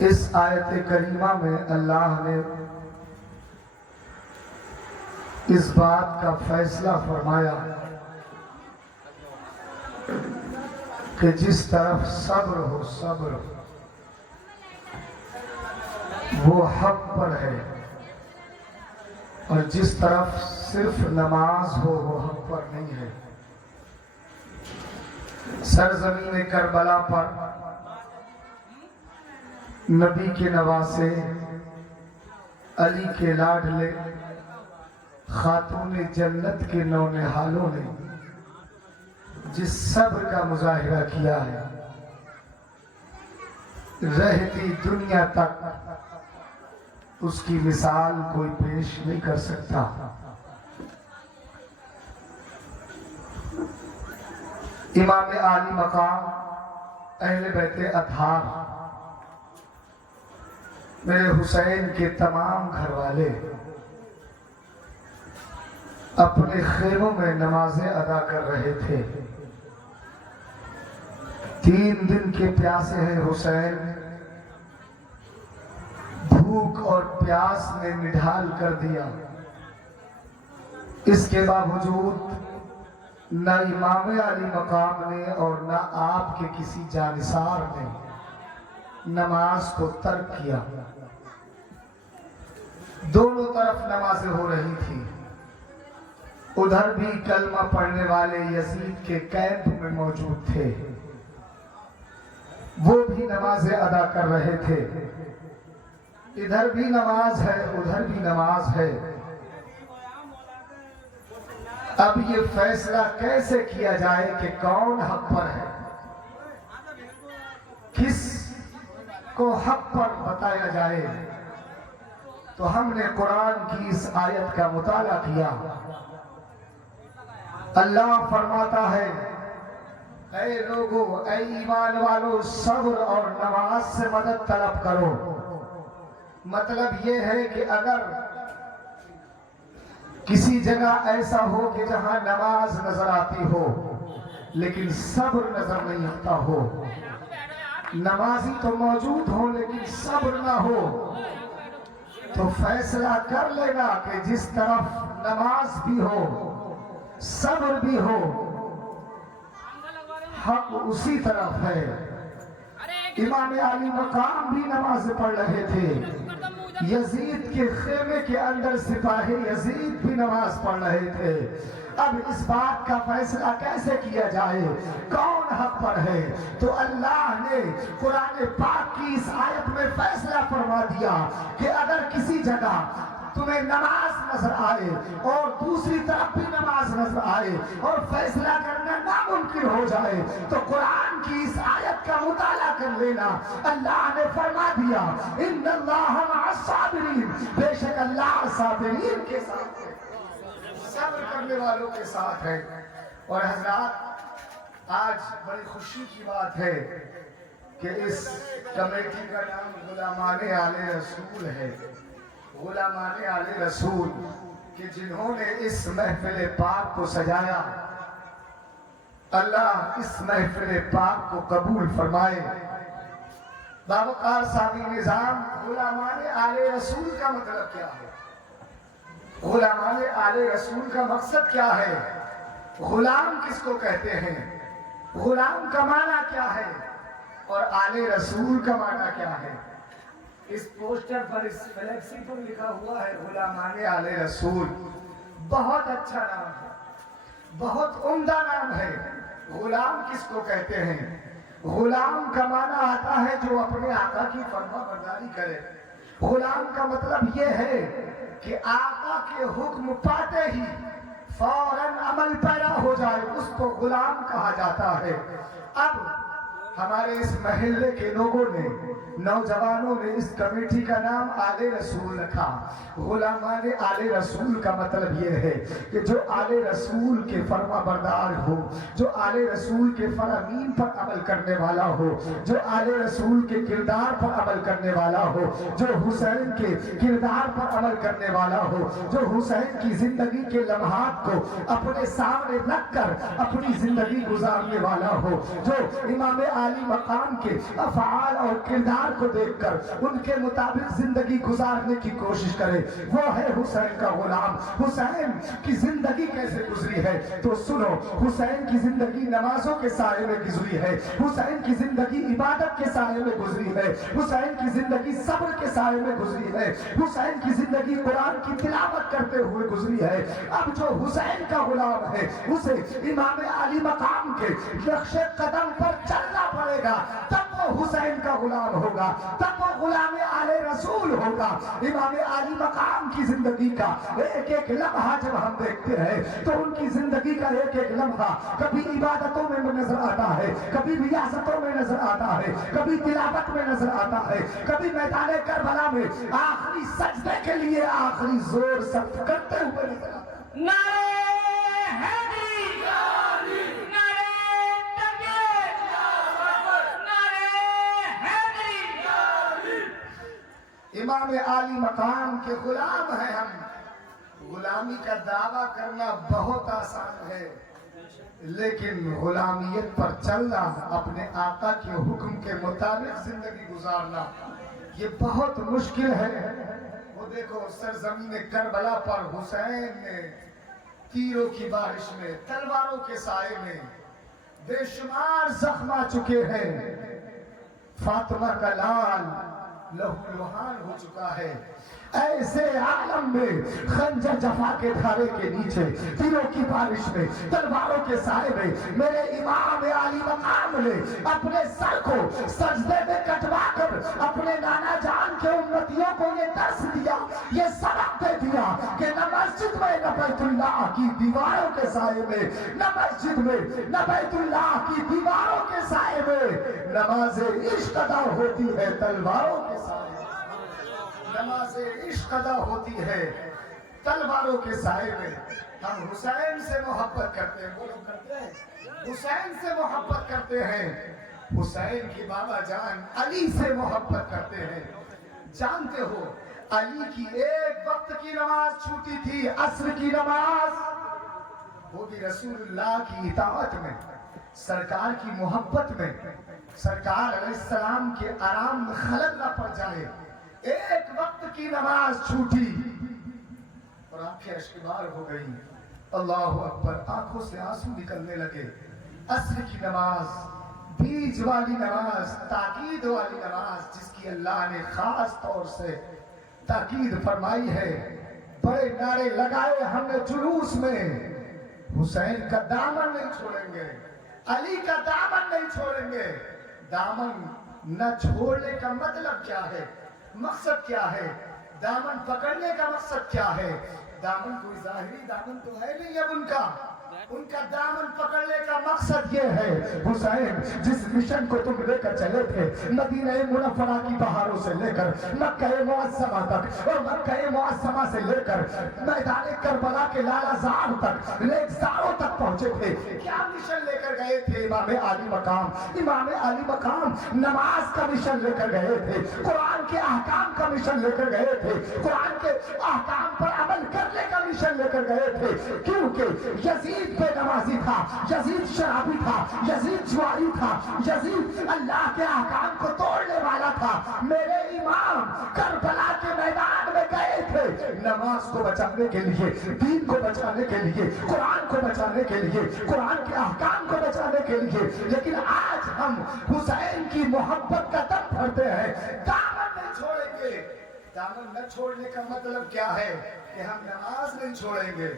اس آیت کریمہ میں اللہ نے اس بات کا فیصلہ فرمایا کہ جس طرف صبر ہو صبر وہ حق پر ہے، اور جس طرف صرف نماز ہو وہ حق پر نہیں ہے۔ سرزمین کربلا پر نبی کے نواسے، علی کے لاڈلے، خاتون جنت کے نونہالوں نے جس صبر کا مظاہرہ کیا ہے، رہتی دنیا تک اس کی مثال کوئی پیش نہیں کر سکتا۔ امام عالی مقام اہل بیت اطہار، میرے حسین کے تمام گھر والے اپنے خیموں میں نمازیں ادا کر رہے تھے۔ 3 دن کے پیاسے ہیں حسین، بھوک اور پیاس نے نڈھال کر دیا۔ اس کے باوجود نہ امام علی مقام نے اور نہ آپ کے کسی جانثار نے نماز کو ترک کیا۔ دونوں طرف نمازیں ہو رہی تھی، ادھر بھی کلمہ پڑھنے والے یزید کے کیمپ میں موجود تھے، وہ بھی نمازیں ادا کر رہے تھے۔ ادھر بھی نماز ہے ادھر بھی نماز ہے۔ اب یہ فیصلہ کیسے کیا جائے کہ کون حق پر ہے، کس کو حق پر بتایا جائے؟ تو ہم نے قرآن کی اس آیت کا مطالعہ کیا۔ اللہ فرماتا ہے، اے لوگو، اے ایمان والو، صبر اور نماز سے مدد طلب کرو۔ مطلب یہ ہے کہ اگر کسی جگہ ایسا ہو کہ جہاں نماز نظر آتی ہو لیکن صبر نظر نہیں آتا ہو، نمازی تو موجود ہو لیکن صبر نہ ہو، تو فیصلہ کر لینا کہ جس طرف نماز بھی ہو صبر بھی ہو، حق اسی طرف ہے۔ امام علی مقام بھی نماز پڑھ رہے تھے، یزید کے خیمے کے اندر سپاہی یزید بھی نماز پڑھ رہے تھے۔ اب اس بات کا فیصلہ کیسے کیا جائے کون حق پر ہے؟ تو اللہ نے قرآن پاک کی اس آیت میں فیصلہ فرما دیا کہ اگر کسی جگہ تمہیں نماز نظر آئے اور دوسری طرف بھی نماز نظر آئے اور فیصلہ کرنا ناممکن ہو جائے تو قرآن کی اس آیت کا مطالعہ کر لینا۔ اللہ نے فرما دیا، ان اللہ مع الصابرین، بے شک اللہ صابرین کے ساتھ ہے، صبر کرنے والوں کے ساتھ ہے۔ اور حضرات، آج بڑی خوشی کی بات ہے کہ اس کمیٹی کا نام غلامان آل رسول ہے۔ غلامان آل رسول کہ جنہوں نے اس محفل پاک کو سجایا، اللہ اس محفل پاک کو قبول فرمائے۔ باوقار سامی نظام، غلامان آل رسول کا مطلب کیا ہے؟ غلامان آل رسول کا مقصد کیا ہے؟ غلام کس کو کہتے ہیں؟ غلام کا معنی کیا ہے؟ اور آل رسول کا معنی کیا ہے؟ اس پوسٹر پر، اس فلیکسی پر لکھا ہوا ہے غلامان آل رسول۔ بہت اچھا نام ہے، بہت عمدہ نام ہے۔ غلام کس کو کہتے ہیں؟ غلام کا معنی آتا ہے جو اپنے آقا کی فرما برداری کرے۔ غلام کا مطلب یہ ہے کہ آقا کے حکم پاتے ہی فوراً عمل پیرا ہو جائے، اس کو غلام کہا جاتا ہے۔ اب ہمارے اس محلے کے لوگوں نے، نوجوانوں نے اس کمیٹی کا نام آل رسول رکھا۔ غلامان آل رسول کا مطلب یہ ہے کہ جو آل رسول کے فرما بردار ہو، جو آل رسول کے فرامین پر عمل کرنے والا ہو، جو آل رسول کے کردار پر عمل کرنے والا ہو، جو حسین کے کردار پر عمل کرنے والا ہو، جو حسین کی زندگی کے لمحات کو اپنے سامنے رکھ کر اپنی زندگی گزارنے والا ہو، جو امام عالی مقام کے افعال اور کردار کو دیکھ کر ان کے مطابق زندگی گزارنے کی کوشش کرے، وہ ہے حسین کا غلام۔ حسین کی زندگی کیسے گزری ہے تو سنو، حسین کی زندگی نمازوں کے سائے میں گزری ہے، حسین کی زندگی عبادت کے سائے میں گزری ہے، حسین کی زندگی صبر کے سائے میں گزری ہے، حسین کی زندگی قرآن کی تلاوت کرتے ہوئے گزری ہے۔ اب جو حسین کا غلام ہے اسے امام علی مقام کے نقش قدم پر چلنا پڑے گا، تب وہ حسین کا غلام ہوگا، تب وہ غلام آل رسول ہوگا۔ امام علی مقام کی زندگی کا ایک ایک لمحہ جب ہم دیکھتے ہیں تو ان کی زندگی کا ایک ایک لمحہ کبھی عبادتوں میں نظر آتا ہے، کبھی ریاستوں میں نظر آتا ہے، کبھی تلاوت میں نظر آتا ہے، کبھی میدان کربلا میں آخری سجدے کے لیے آخری زور سخت کرتے ہوئے نظر آتا ہے۔ نعرہ حیدری، نعرہ تکبیر، نعرہ حیدری۔ امام عالی مقام کے غلام ہیں ہم۔ غلامی کا دعویٰ کرنا بہت آسان ہے، لیکن غلامیت پر چلنا، اپنے آقا کے حکم کے مطابق زندگی گزارنا، یہ بہت مشکل ہے۔ وہ دیکھو سرزمین کربلا پر حسین نے تیروں کی بارش میں، تلواروں کے سائے میں بے شمار زخم آ چکے ہیں، فاطمہ کا لال لہو لہان ہو چکا ہے۔ ایسے عالم میں خنجر جفا کے دھارے کے نیچے، تیروں کی بارش میں، تلواروں کے سائے میں، میرے امام علی مقام نے اپنے سر کو سجدے میں کٹوا کر اپنے نانا جان کے امتیوں کو یہ درس دیا، یہ سبق دے دیا کہ نہ مسجد میں نہ بیت اللہ کی دیواروں کے سائے میں، نہ مسجد میں نہ بیت اللہ کی دیواروں کے سائے میں نماز عشق ادا ہوتی ہے تلواروں کے سائے میں، نماز عشق ادا ہوتی ہے تلواروں کے سائے میں۔ ہم حسین سے محبت کرتے ہیں، وہ لوگ کرتے ہیں، حسین سے محبت کرتے ہیں، حسین کی بابا جان علی سے محبت کرتے ہیں۔ جانتے ہو علی کی ایک وقت کی نماز چھوٹی تھی، عصر کی نماز، وہ بھی رسول اللہ کی اطاعت میں، سرکار کی محبت میں، سرکار علیہ السلام کے آرام میں خلل نہ پڑ جائے، ایک وقت کی نماز چھوٹی اور آنکھیں اشکبار ہو گئی، اللہ اکبر، آنکھوں سے آنسو نکلنے لگے۔ عصر کی نماز، بیج والی نماز، تاکید والی نماز، جس کی اللہ نے خاص طور سے تاکید فرمائی ہے، بڑے نعرے لگائے ہم نے جلوس میں، حسین کا دامن نہیں چھوڑیں گے، علی کا دامن نہیں چھوڑیں گے۔ دامن نہ چھوڑنے کا مطلب کیا ہے، مقصد کیا ہے، دامن پکڑنے کا مقصد کیا ہے؟ دامن کوئی ظاہری دامن تو ہے نہیں اب ان کا دامن پکڑنے کا مقصد یہ ہے، حسین جس مشن کو تم لے کر چلے تھے، مدینہ منورہ کی پہاڑوں سے لے کر مکہ معظمہ تک، اور مکہ معظمہ سے لے کر میدان کربلا کے لالہ زار تک، ریگزاروں تک پہنچے تھے، کیا مشن لے کر گئے تھے؟ امام علی مقام، امام علی مقام نماز کا مشن لے کر گئے تھے، قرآن کے احکام کا مشن لے کر گئے تھے، قرآن کے احکام پر عمل کرنے کا مشن لے کر گئے تھے، کیونکہ یزید بے نمازی تھا، یزید شرابی تھا، یزید جواری تھا، یزید اللہ کے احکام کو توڑنے والا تھا۔ میرے امام کربلا کے میدان میں گئے تھے نماز کو بچانے کے لیے، دین کو بچانے کے لیے، قرآن کو بچانے کے لیے، قرآن کے احکام کو بچانے کے لیے، لیکن آج ہم حسین کی محبت کا دم بھرتے ہیں، دامن نہیں چھوڑیں گے۔ دامن نہ چھوڑنے کا مطلب کیا ہے؟ کہ ہم نماز نہیں چھوڑیں گے،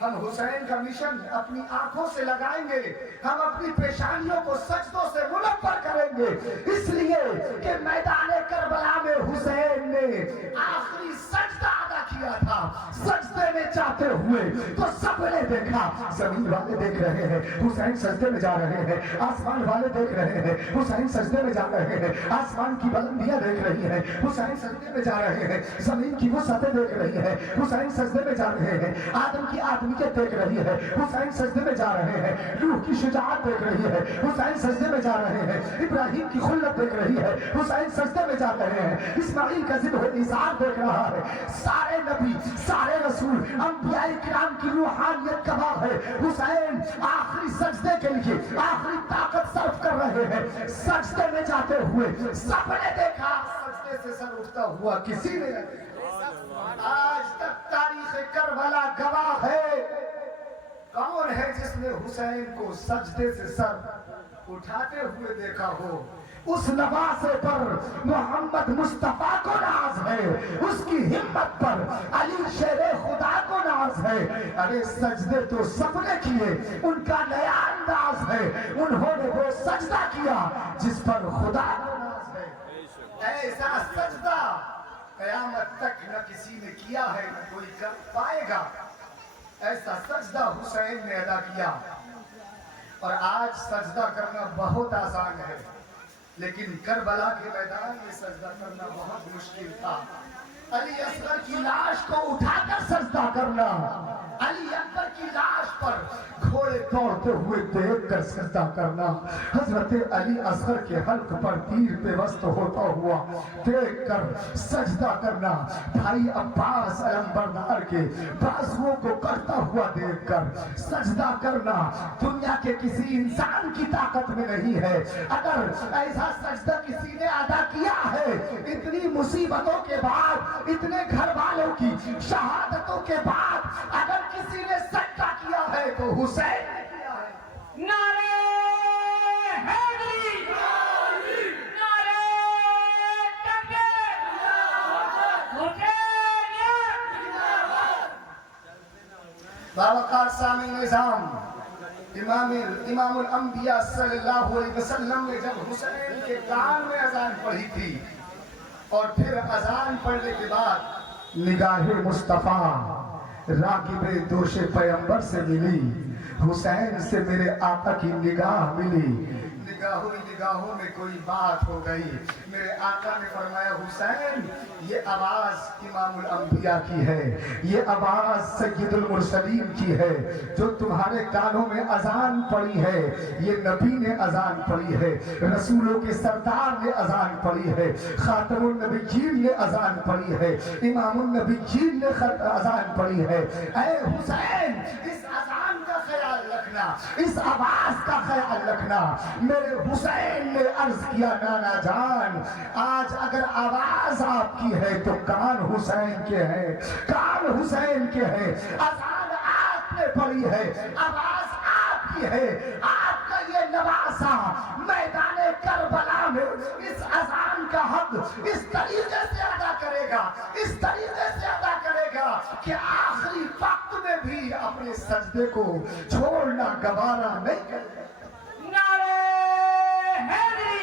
ہم حسین کا مشن اپنی آنکھوں سے لگائیں گے، ہم اپنی پیشانیوں کو سجدوں سے منور کریں گے، اس لیے کہ میدان کربلا میں حسین نے آخری سجدہ ادا کیا تھا۔ سجدے میں جاتے ہوئے تو سب نے دیکھا، زمین والے دیکھ رہے ہیں حسین سجدے میں جا رہے ہیں، آسمان والے دیکھ رہے ہیں حسین سجدے میں جا رہے ہیں، آسمان کی بلندیاں دیکھ رہی ہیں حسین سجدے میں جا رہے ہیں، زمین کی وسعتیں دیکھ رہی ہیں حسین سجدے میں جا رہے ہیں، آدم کی آدمیت دیکھ رہی ہے حسین سجدے میں جا رہے ہیں، روح کی شجاعت دیکھ رہی ہے حسین سجدے میں جا رہے ہیں، ابراہیم کی خلت دیکھ رہی ہے حسین سجدے میں جا رہے ہیں، اسماعیل کا ذبح و ایثار دیکھ رہا ہے۔ سارے نبی، سارے رسول، انبیاء کرام کی روحانیت گواہ ہے، حسین آخری سجدے کے لیے آخری طاقت صرف کر رہے ہیں، سجدے میں جاتے ہوئے سب نے دیکھا، سجدے سے سر اٹھتا ہوا کسی نے نہیں دیکھا۔ آج تک تاریخ کربلا گواہ ہے، کون ہے جس نے حسین کو سجدے سے سر اٹھاتے ہوئے دیکھا ہو؟ اس نواسے پر محمد مصطفیٰ کو ناز ہے، اس کی ہمت پر علی شیر خدا کو ناز ہے۔ ارے سجدے تو سب نے کیے، ان کا نیا انداز ہے، انہوں نے وہ سجدہ کیا جس پر خدا کو ناز ہے۔ ایسا سجدہ قیامت تک نہ کسی نے کیا ہے، نہ کوئی کر پائے گا۔ ایسا سجدہ حسین نے ادا کیا، اور آج سجدہ کرنا بہت آسان ہے، لیکن کربلا کے میدان میں سجدہ کرنا بہت مشکل تھا۔ علی اصغر کی لاش کو اٹھا کر سجدہ کرنا، علی اکبر کی لاش پر گھوڑے دوڑتے ہوئے دیکھ کر سجدہ کرنا، حضرت علی اصغر کے حلق پر تیر پیوست ہوتا ہوا دیکھ کر سجدہ کرنا، بھائی عباس علمبردار کے بازوؤں کو کرتا ہوا دیکھ کر سجدہ کرنا دنیا کے کسی انسان کی طاقت میں نہیں ہے۔ اگر ایسا سجدہ کسی نے ادا کیا ہے، اتنی مصیبتوں کے بعد، اتنے گھر والوں کی شہادتوں کے بعد اگر کسی نے سجدہ کیا ہے تو حسین نے کیا ہے۔ نعرہ حیدری، نعرہ تکبیر، حسینیت۔ باوقار سامع نظام امام الانبیاء صلی اللہ علیہ وسلم نے جب حسین کے کان میں اذان پڑھی تھی اور پھر اذان پڑھنے کے بعد نگاہ مصطفیٰ راغب دوش پیغمبر سے ملی، حسین سے میرے آقا کی نگاہ ملی، نگاہوں میں کوئی بات ہو گئی۔ میرے آقا نے فرمایا حسین یہ آواز امام الانبیاء کی ہے، یہ آواز سید المرسلین کی ہے، جو تمہارے کانوں میں اذان پڑی ہے یہ نبی نے اذان پڑی ہے، رسولوں کے سردار نے اذان پڑی ہے، خاتم النبیین نے اذان پڑی ہے، امام النبیین نے اذان پڑی ہے۔ اے حسین اس اذان کا خیال رکھنا، اس آواز کا خیال رکھنا۔ میرے حسین نے عرض کیا نانا جان آج اگر آواز آپ کی ہے تو کان حسین کے ہیں، کان حسین کے ہیں، اذان آپ نے پڑی ہے، آواز آپ کی ہے، آپ کا یہ نواسا میدان کربلا میں اس اذان کا حق اس طریقے سے ادا کرے گا، اس طریقے سے ادا کرے گا کہ آخری وقت میں بھی اپنے سجدے کو چھوڑنا گوارا نہیں کرے گا۔ نعرہ حیدری،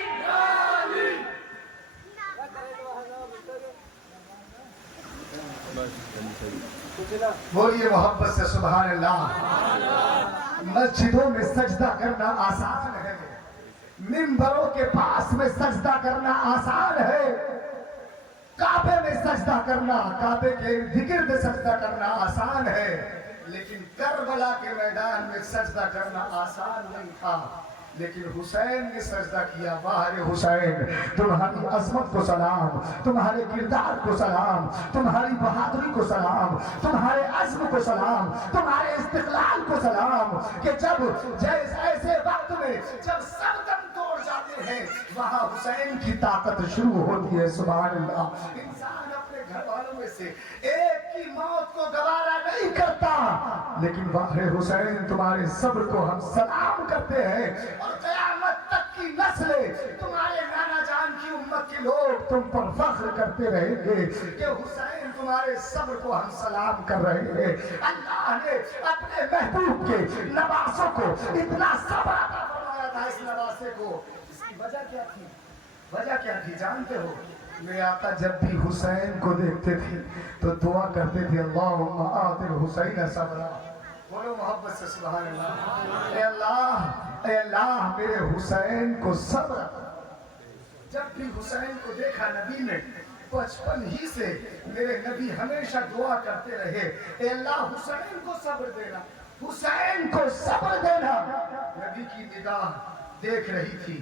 بولیے محبت سے سبحان اللہ۔ مسجدوں میں سجدہ کرنا آسان ہے، منبروں کے پاس میں سجدہ کرنا آسان ہے، کعبے میں سجدہ کرنا، کعبے کے ارد گرد سجدہ کرنا آسان ہے، لیکن کربلا کے میدان میں سجدہ کرنا آسان نہیں تھا۔ لیکن حسین نے سجدہ کیا۔ واہ حسین تمہاری عظمت کو سلام، تمہارے کردار کو سلام، تمہاری بہادری کو سلام، تمہارے عزم کو سلام، تمہارے استقلال کو سلام، کہ جب ایسے وقت میں جب سب دم توڑ جاتے ہیں وہاں حسین کی طاقت شروع ہوتی ہے۔ سبحان اللہ۔ انسان اپنے گھر والوں میں سے ایک کی موت کو گوارا نہیں کرتا، لیکن واہ حسین تمہارے صبر کو ہم سلام کرتے ہیں، اور قیامت تک کی نسلیں تمہارے نانا جان کی امت کے لوگ تم پر فخر کرتے رہیں گے کہ حسین تمہارے صبر کو ہم سلام کر رہے ہیں۔ اللہ نے اپنے محبوب کے نواسوں کو اتنا صبر عطا فرمایا تھا اس نواسے کو۔ اس کی وجہ کیا تھی؟ وجہ کیا تھی جانتے ہو؟ میرے آقا جب بھی حسین کو دیکھتے تھے تو دعا کرتے تھے اللہم آت الحسین صبرا۔ بولو محبت سے سبحان اللہ۔ اے اللہ میرے حسین کو صبر عطا۔ جب بھی حسین کو دیکھا نبی نے بچپن ہی سے میرے نبی ہمیشہ دعا کرتے رہے اے اللہ حسین کو صبر دینا، حسین کو صبر دینا۔ نبی کی نگاہ دیکھ رہی تھی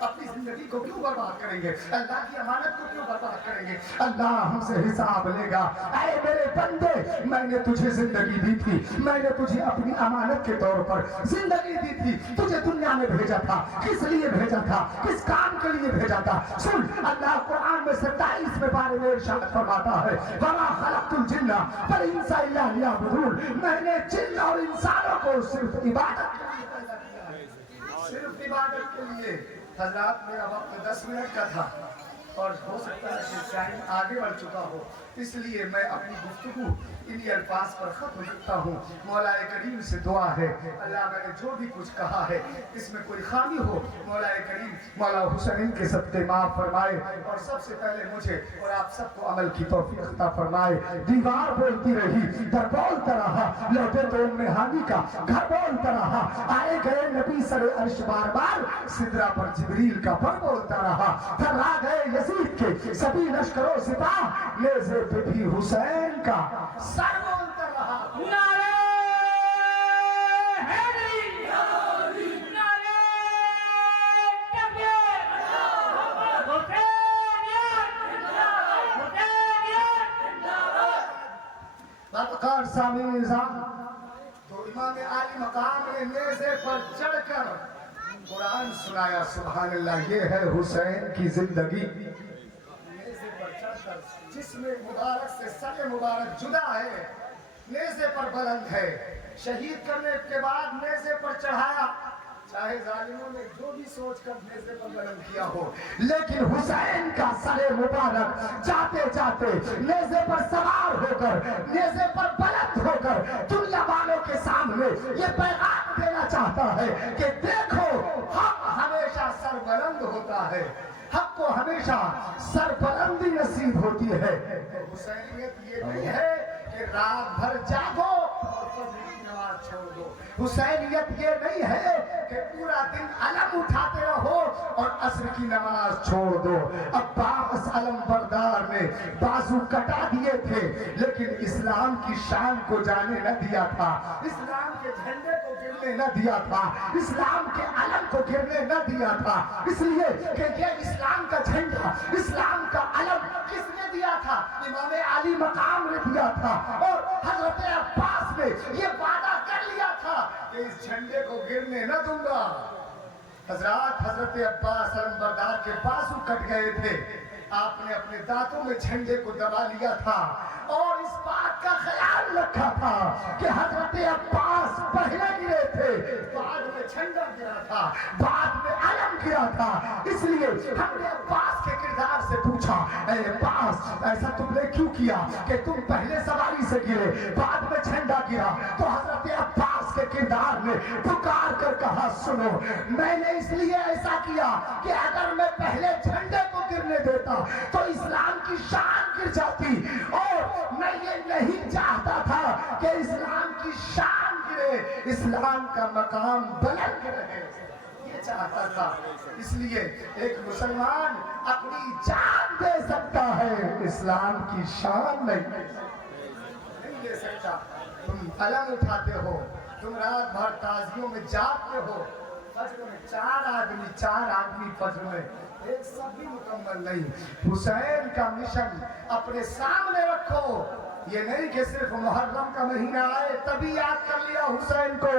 اپنی زندگی کو کیوں برباد کریں گے؟ اللہ کی امانت کو کیوں برباد کریں گے؟ اللہ ہم سے حساب لے گا۔ اے میرے بندے، میں نے تجھے زندگی دی تھی، میں نے تجھے اپنی امانت کے طور پر زندگی دی تھی، تجھے دنیا میں بھیجا تھا، کس لیے بھیجا تھا، کس کام کے لیے بھیجا تھا؟ سن، اللہ قرآن میں 27 میں بارے میں ارشاد فرماتا ہے، وَمَا خَلَقْتُ الْجِنَّ وَالْإِنسَ إِلَّا لِيَعْبُدُونِ، میں نے جن اور انسانوں کو صرف عبادت کے لیے پیدا کیا ہے، صرف عبادت کے لیے۔ حضرات میرا وقت 10 منٹ کا تھا اور ہو سکتا ہے کہ ٹائم آگے بڑھ چکا ہو، اس لیے میں اپنی گفتگو انہی الفاظ پر ختم کرتا ہوں۔ مولا کریم سے دعا ہے، اللہ میں نے جو بھی کچھ کہا ہے اس میں کوئی خامی ہو، مولا کریم مولا حسین کے صدقے معاف فرمائے، اور سب سے پہلے مجھے اور آپ سب کو عمل کی توفیق عطا فرمائے۔ دیوار بولتی رہی، در بولتا رہا، لوٹے تو ام ہانی کا گھر بولتا رہا، آئے گئے نبی سر عرش بار بار، سدرا پر جبریل کا پر بولتا رہا، تھرا گئے یزید کے سبھی لشکر و سپاہ، نیزے پہ بھی حسین کا سر بولتا رہا۔ نعرہ حیدری، نعرہ تکبیر، حسینیت، حسینیت۔ وقار سامی نظام تو امام عالی مقام نے نیزے پر چڑھ کر قرآن سنایا، سبحان اللہ، یہ ہے حسین کی زندگی۔ نیزے پر چڑھ کر جسم مبارک سے سر مبارک جدا ہے، نیزے پر بلند ہے، شہید کرنے کے بعد نیزے پر چڑھایا، چاہے ظالموں نے جو بھی سوچ کر نیزے پر بلند کیا ہو، لیکن حسین کا سر مبارک جاتے جاتے نیزے پر سوار ہو کر، نیزے پر بلند ہو کر دنیا والوں کے سامنے یہ پیغام دینا چاہتا ہے کہ دیکھو، حق ہمیشہ سر بلند ہوتا ہے، حق کو ہمیشہ سر بلندی نصیب ہوتی ہے۔ حسینیت یہ نہیں ہے کہ رات بھر جاگو اور فجر کی نماز چھوڑ دو، حسینیت یہ نہیں ہے کہ پورا دن علم اٹھاتے رہو اور عصر کی نماز چھوڑ دو۔ عباس علم بردار نے بازو کٹا دیے تھے لیکن اسلام کی شان کو جانے نہ دیا تھا، اسلام کے جھنڈے کو گرنے نہ دیا تھا، اسلام کے علم کو گرنے نہ دیا تھا، اس لیے کہ یہ اسلام کا جھنڈا، اسلام کا علم کس نے دیا تھا؟ امام علی مقام نے دیا تھا، اور حضرت عباس نے یہ وعدہ کر لیا تھا کہ اس جھنڈے کو گرنے نہ دوں گا۔ حضرات، حضرت عباس علمبردار کے بازو کٹ گئے تھے، آپ نے اپنے دانتوں میں جھنڈے کو دبا لیا تھا اور اس بات کا خیال رکھا تھا کہ حضرت عباس پہلے گرے تھے، بعد میں جھنڈا گرا تھا، بعد میں علم گرا تھا۔ اس لیے ہم نے عباس کے کردار سے پوچھا، اے عباس، ایسا تم نے کیوں کیا کہ تم پہلے سواری سے گرے بعد میں جھنڈا گرا؟ تو حضرت عباس کے کردار نے پکار کر کہا، سنو، میں نے اس لیے ایسا کیا کہ اگر میں پہلے جھنڈے کو گرنے دیتا تو اسلام کی شان گر جاتی، اور میں یہ نہیں چاہتا تھا کہ اسلام کی شان گرے، اسلام کا مقام بلند رہے، یہ چاہتا تھا۔ اس لیے ایک مسلمان اپنی جان دے سکتا ہے، اسلام کی شان نہیں دے سکتا۔ تم علم اٹھاتے ہو، تم رات بھر تازیوں میں جاگتے ہو، فجر میں چار آدمی فجر میں، ایک سب بھی مکمل نہیں۔ حسین کا مشن اپنے سامنے رکھو، یہ نہیں کہ صرف محرم کا مہینہ آئے تبھی یاد کر لیا حسین کو،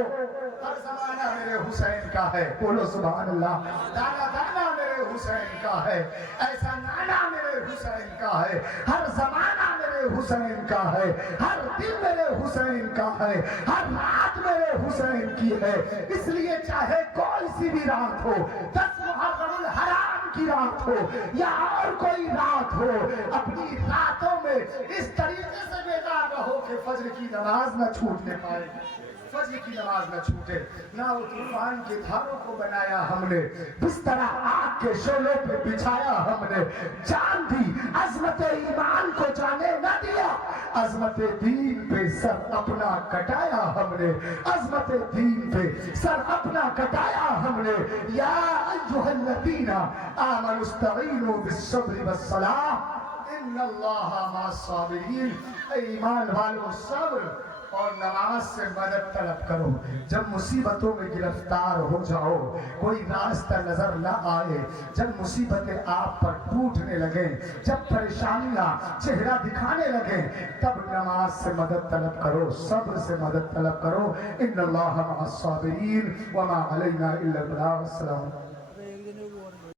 ہر زمانہ میرے حسین کا ہے، بولو سبحان اللہ۔ دانا دانا میرے حسین کا ہے، ایسا نانا میرے حسین کا ہے، ہر زمانہ میرے حسین کا ہے، ہر دن میرے حسین کا ہے، ہر رات میرے حسین کی ہے۔ اس لیے چاہے کوئی سی بھی رات ہو، 10 محرم الحرام کی رات ہو یا اور کوئی رات ہو، اپنی راتوں میں اس طریقے سے بیدار رہو کہ فجر کی نماز نہ چھوٹنے پائے، فجر کی نماز نہ چھوٹے۔ نہ وہ طوفان کے دھاروں کو بنایا ہم نے، بستر آگ کے شعلوں پہ بچھایا ہم نے، جان دی عظمت ایمان کو جانے نہ دیا، عظمت دین پہ سر اپنا کٹایا ہم نے، عظمت دین پہ سر اپنا کٹایا ہم نے۔ یا ایھا الذین آمنوا استعینوا بالصبر والصلاۃ ان اللہ مع الصابرین۔ اے ایمان والو، صبر اور نماز سے مدد طلب کرو. جب مصیبتوں میں گرفتار ہو جاؤ, کوئی راستہ نظر نہ آئے, جب مصیبتیں آپ پر ٹوٹنے لگیں, جب پریشانیاں چہرہ دکھانے لگیں, تب نماز سے مدد طلب کرو, صبر سے مدد طلب کرو. ان اللہ مع الصابرین وما علینا الا البلاغ. السلام.